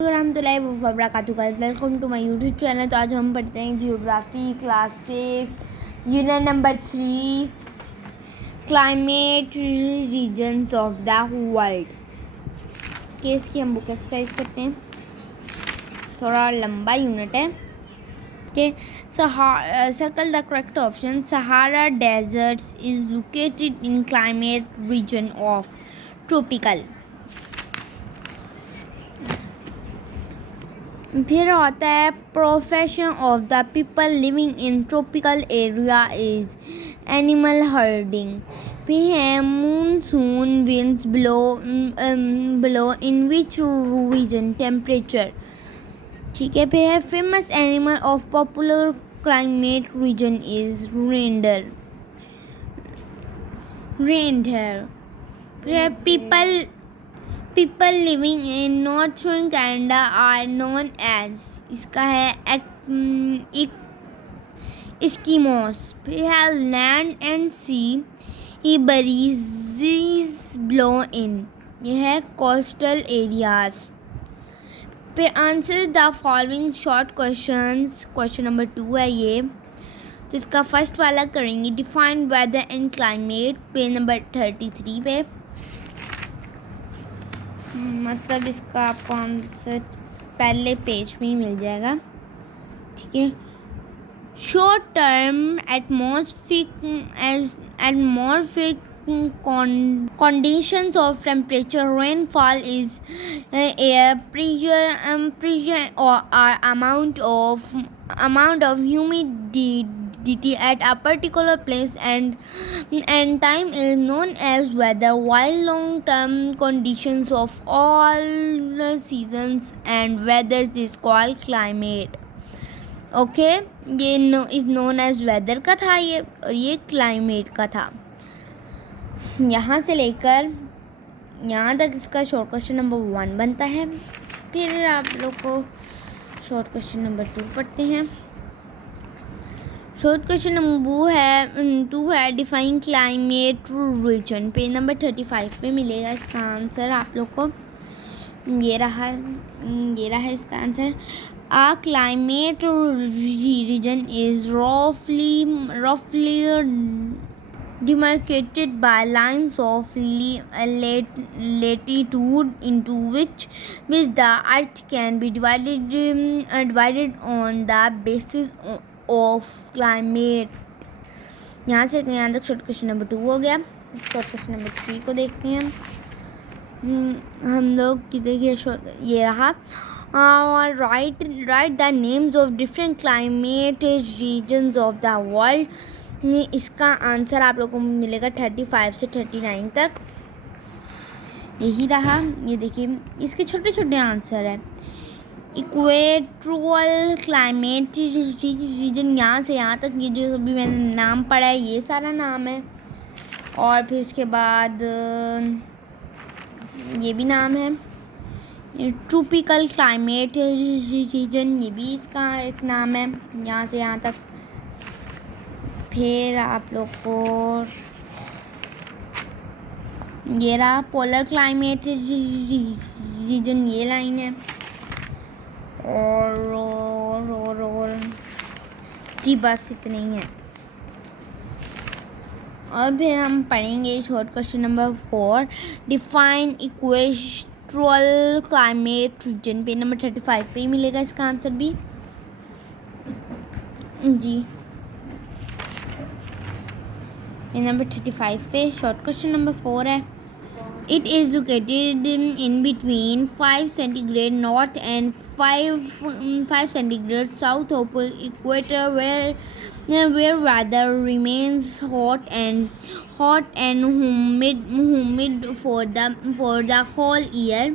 रहमतुल्लाहि व बरकातुहू guys, welcome to my YouTube channel. तो आज हम पढ़ते हैं geography class 6 unit number 3 climate regions of the world के इसकी हम बुक एक्सरसाइज करते हैं। थोड़ा लंबा यूनिट है। Okay, circle the correct option. Sahara deserts is located in climate region of tropical. फिर होता है profession of the people living in tropical area is animal herding. फिर है monsoon winds blow in which region temperature. ठीक है। फिर है famous animal of popular climate region is render reindeer. फिर है People living in northern Canada are known as, इसका है Eskimos. We have land and sea breezes blow in, ये है coastal areas. पे answer the following short questions. Question number 2 है ये, तो इसका फर्स्ट वाला करेंगे डिफाइन वेदर एंड क्लाइमेट। पे नंबर 33 पे, मतलब इसका आपको आंसर पहले पेज में ही मिल जाएगा। ठीक है। Short term atmospheric conditions of temperature, rainfall is air pressure or amount of humidity at a particular place and time is known as weather, while long term conditions of all seasons and weather is called climate. Okay, ये is known as weather का था ये, और ये climate का था। यहाँ से लेकर यहाँ तक इसका शॉर्ट क्वेश्चन नंबर 1 बनता है। फिर आप लोग को शॉर्ट क्वेश्चन नंबर 2 पढ़ते हैं। शॉर्ट क्वेश्चन नंबर 2 है define climate reason. Page number 35 पे मिलेगा इसका आंसर आप लोग को। ये रहा इसका answer. A climate region is roughly demarcated by lines of latitude into which the earth can be divided on the basis of climate. यहाँ से यहाँ तक शॉर्ट क्वेश्चन नंबर 2 हो गया। शॉर्ट क्वेश्चन नंबर 3 को देखते हैं हम लोग कि देखिए ये रहा। Write the names of different climate regions of the world. इसका आंसर आप लोगों को मिलेगा 35 से 39 तक। यही रहा। ये देखिए इसके छोटे छोटे आंसर है। इक्वेटोरियल क्लाइमेट रीजन, यहाँ से यहाँ तक ये जो अभी मैंने नाम पढ़ा है ये सारा नाम है। और फिर उसके बाद ये भी नाम है। ट्रॉपिकल क्लाइमेट रीजन, ये भी इसका एक नाम है यहाँ से यहाँ तक। फिर आप लोग को ये रहा पोलर क्लाइमेट रीजन, ये लाइन है। और जी बस इतने ही है। और फिर हम पढ़ेंगे short question number 4 define equatorial climate reason. पे नंबर 35 पे ही मिलेगा इसका आंसर भी जी। पे नंबर 35 पे शॉर्ट क्वेश्चन नंबर 4 है। It is located in between 5 centigrade north and 5 centigrade south of equator where weather remains hot and humid for the whole year.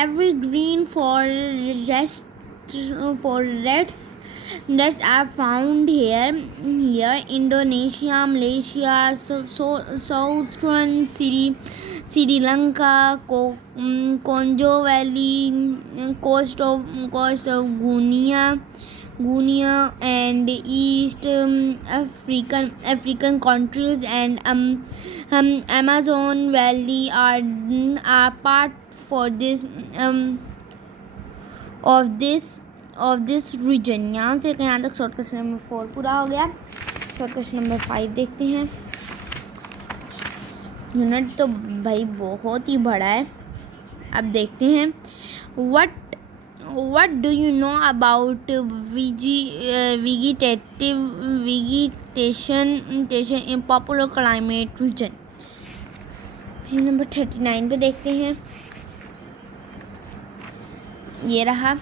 Evergreen forests are found here. Indonesia, Malaysia, southern Sri Lanka, Congo Valley, coast of Guinea, Guinea and East African countries, and Amazon Valley are part for this of this region. यहाँ से यहाँ तक short question number 4 पूरा हो गया. Short question number 5 देखते हैं. Unit तो भाई बहुत ही बड़ा है. अब देखते हैं. What do you know about vegetation in popular climate region? Number 39 पे देखते हैं. ये रहा.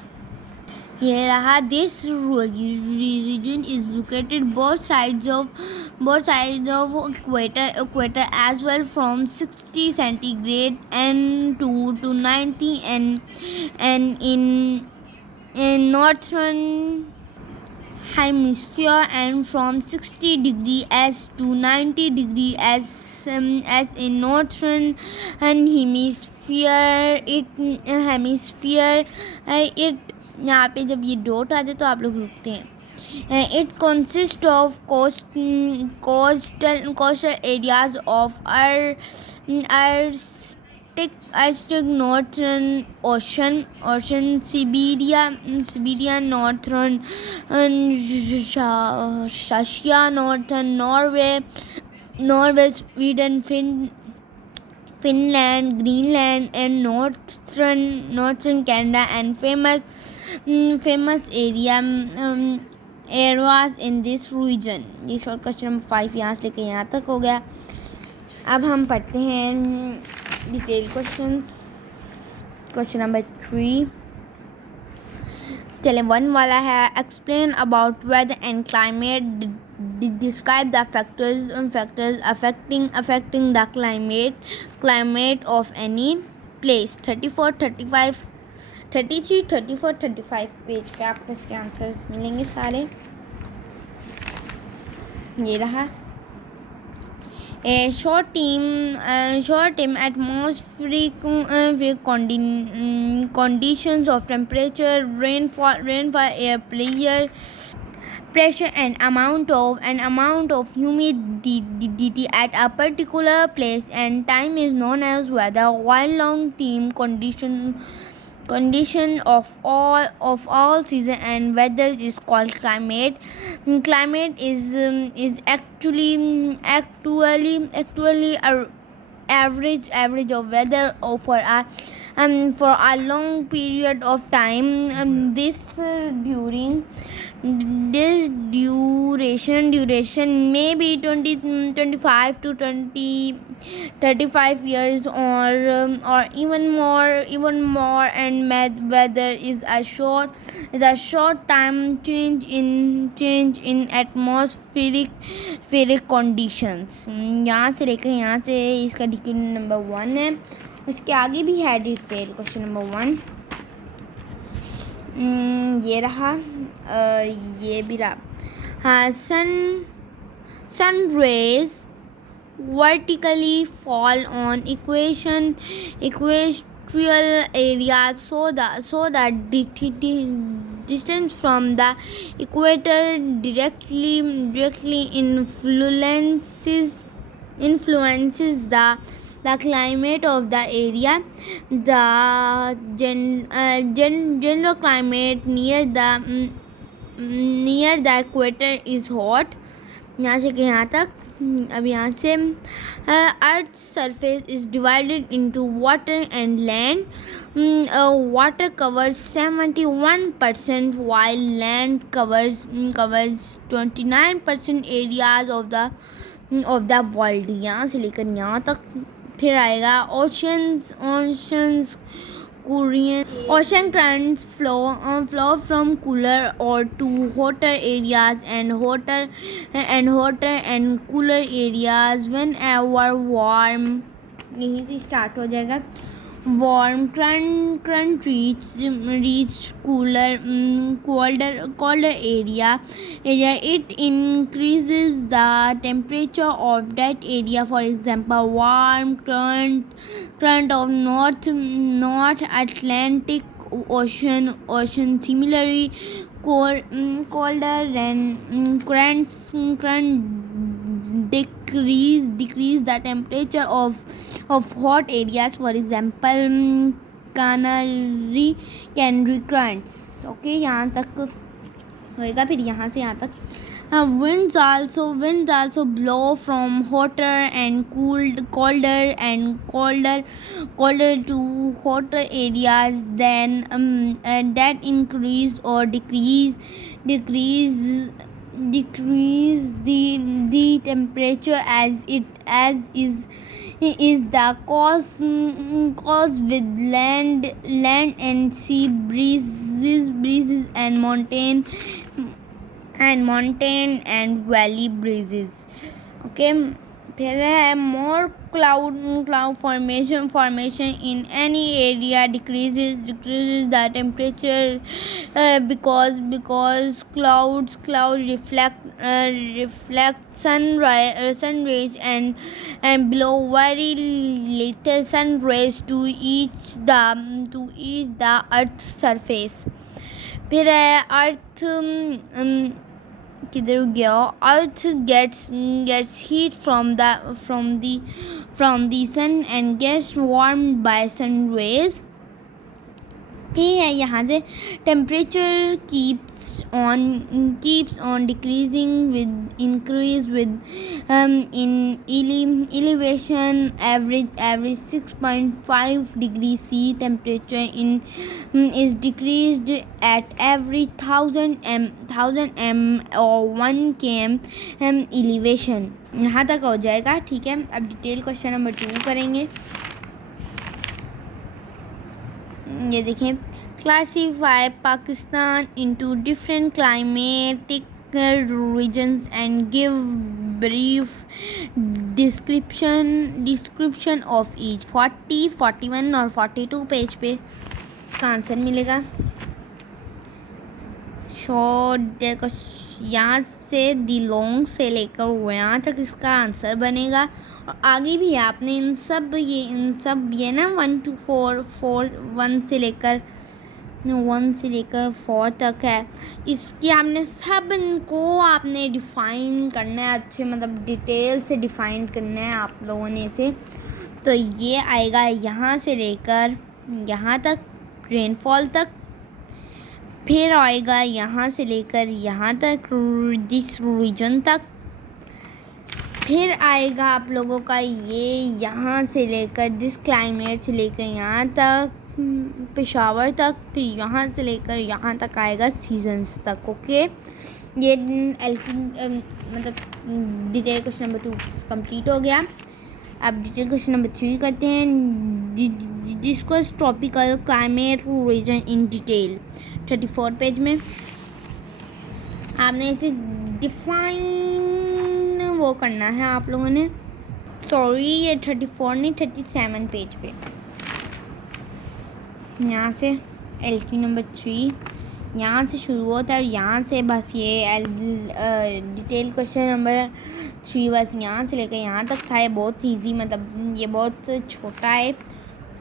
This region is located both sides of equator as well, from 60 centigrade and to 90 and in northern hemisphere, and from 60 degree as to 90 degree as in northern hemisphere. It यहाँ पे जब ये dot आ जाए तो आप लोग रुकते हैं. It consists of coastal areas of Arctic Northern Ocean, Siberia, Northern Russia, Northern Norway, Sweden, Finland, Greenland, and northern Canada, and famous areas in this region. ये शॉर्ट क्वेश्चन नंबर 5 यहाँ से लेकर यहाँ तक हो गया. अब हम पढ़ते हैं डिटेल क्वेश्चंस. क्वेश्चन नंबर 3 चले 1 वाला है. Explain about whether and climate. Describe the factors affecting the climate of any place. 34, 35, 33, 34, 35 page पे आपको इसके आंसर्स मिलेंगे सारे. ये रहा. A short term atmospheric conditions of temperature, rainfall, air pressure and amount of humidity at a particular place and time is known as weather, while long-term condition of all season and weather is called climate. Climate is actually a average of weather for a long period of time. This duration may be 25 to 35 years or even more, and weather is a short time change in atmospheric conditions. यहाँ से लेकर यहाँ से इसका dQ number 1 है. उसके आगे भी है डिटेल क्वेश्चन नंबर 1. ये रहा. ये भी रहा. हाँ. sun rays vertically fall on equatorial areas, so that distance from the equator directly influences the climate of the area. The general climate near the equator is hot. यहाँ से यहाँ तक. अब यहाँ से Earth's surface is divided into water and land. Water covers 71%, while land covers 29% areas of the world. यहाँ से लेकर यहाँ तक. फिर आएगा oceans. Ocean currents flow from cooler or to hotter areas and hotter and cooler areas whenever warm. यहीं से start हो जाएगा. Warm current reach colder area. It increases the temperature of that area. For example, warm current of North Atlantic Ocean. Similarly, colder current decrease the temperature of hot areas. For example, Canary currents. Okay, यहाँ तक होएगा. फिर यहाँ से यहाँ तक winds also blow from hotter and colder to hotter areas. Then that increase or decrease the temperature as is the cause with land and sea breezes and mountain and valley breezes. Okay, फिर है more cloud formation in any area decreases the temperature because clouds reflect sun rays and blow very little sun rays to each the earth's surface. फिर है अर्थ किधर गया. अर्थ gets heat from the sun and gets warmed by sun rays. फिर है यहाँ से temperature keeps on decreasing with increase with in elevation. Average 6.5 degrees C temperature is decreased at every 1000 m or 1 km elevation. यहाँ तक हो जाएगा. ठीक है, अब डिटेल क्वेश्चन नंबर 2 करेंगे. ये देखें, classify Pakistan into different climatic regions and give brief description of each. 40, 41 और 42 पेज पे इसका आंसर मिलेगा. देखो यहाँ से दिलोंग से लेकर यहाँ तक इसका आंसर बनेगा. और आगे भी है, आपने इन सब ये ना 1 to 4 1 से लेकर 4 तक है. इसकी आपने सब को आपने डिफ़ाइन करना है अच्छे, मतलब डिटेल से डिफ़ाइन करना है आप लोगों ने इसे. तो ये आएगा यहाँ से लेकर यहाँ तक रेनफॉल तक. फिर आएगा यहाँ से लेकर यहाँ तक दिस रीजन तक. फिर आएगा आप लोगों का ये यहाँ से लेकर दिस क्लाइमेट से लेकर यहाँ तक पेशावर तक. फिर यहाँ से लेकर यहाँ तक आएगा सीजन्स तक. ओके, ये मतलब डिटेल क्वेश्चन नंबर 2 कंप्लीट हो गया. अब डिटेल क्वेश्चन नंबर 3 करते हैं. Discuss tropical climate reason in detail. 34 page में आपने इसे डिफाइन वो करना है आप लोगों ने. सॉरी, ये 34 नहीं 37 पेज पे. यहाँ से LQ नंबर 3 यहाँ से शुरू होता है और यहाँ से बस ये डिटेल क्वेश्चन नंबर 3 बस यहाँ से लेकर यहाँ तक था. ये बहुत इजी, मतलब ये बहुत छोटा है.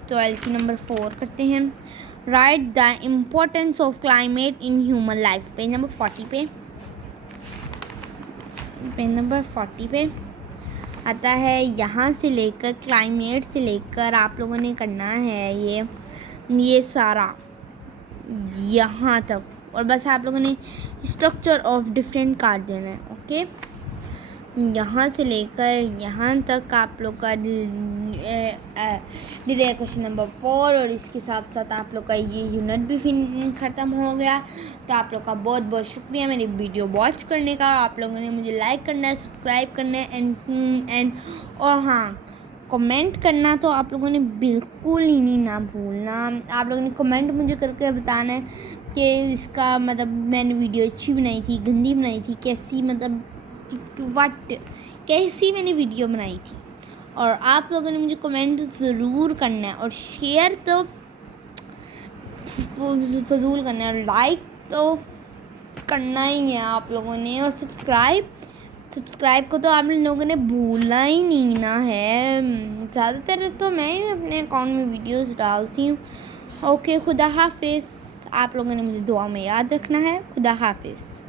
तो LQ नंबर 4 करते हैं. Right the importance of climate in human life. Page number 40 पे आता है. यहाँ से लेकर क्लाइमेट से लेकर आप लोगों ने करना है ये सारा यहाँ तक. और बस आप लोगों ने स्ट्रक्चर ऑफ डिफरेंट काट देना है. ओके, यहाँ से लेकर यहाँ तक आप लोग का डिटेल क्वेश्चन नंबर 4 और इसके साथ साथ आप लोग का ये यूनिट भी ख़त्म हो गया. तो आप लोग का बहुत बहुत शुक्रिया मेरी वीडियो वॉच करने का. आप लोगों ने मुझे लाइक करना है, सब्सक्राइब करना है एंड और हाँ, कमेंट करना तो आप लोगों ने बिल्कुल ही नहीं ना भूलना. आप लोगों ने कमेंट मुझे करके बताना है कि इसका मतलब मैंने वीडियो अच्छी बनाई थी, गंदी बनाई थी, कैसी, मतलब कैसी मैंने वीडियो बनाई थी. और आप लोगों ने मुझे कमेंट ज़रूर करना है. और शेयर तो फजूल करना है, और लाइक तो करना ही है आप लोगों ने. और सब्सक्राइब को तो आप लोगों ने भूलना ही नहीं ना है. ज़्यादातर तो मैं अपने अकाउंट में वीडियोस डालती हूँ. ओके, खुदा हाफिज़. आप लोगों ने मुझे दुआ में याद रखना है। खुदा हाफिज़।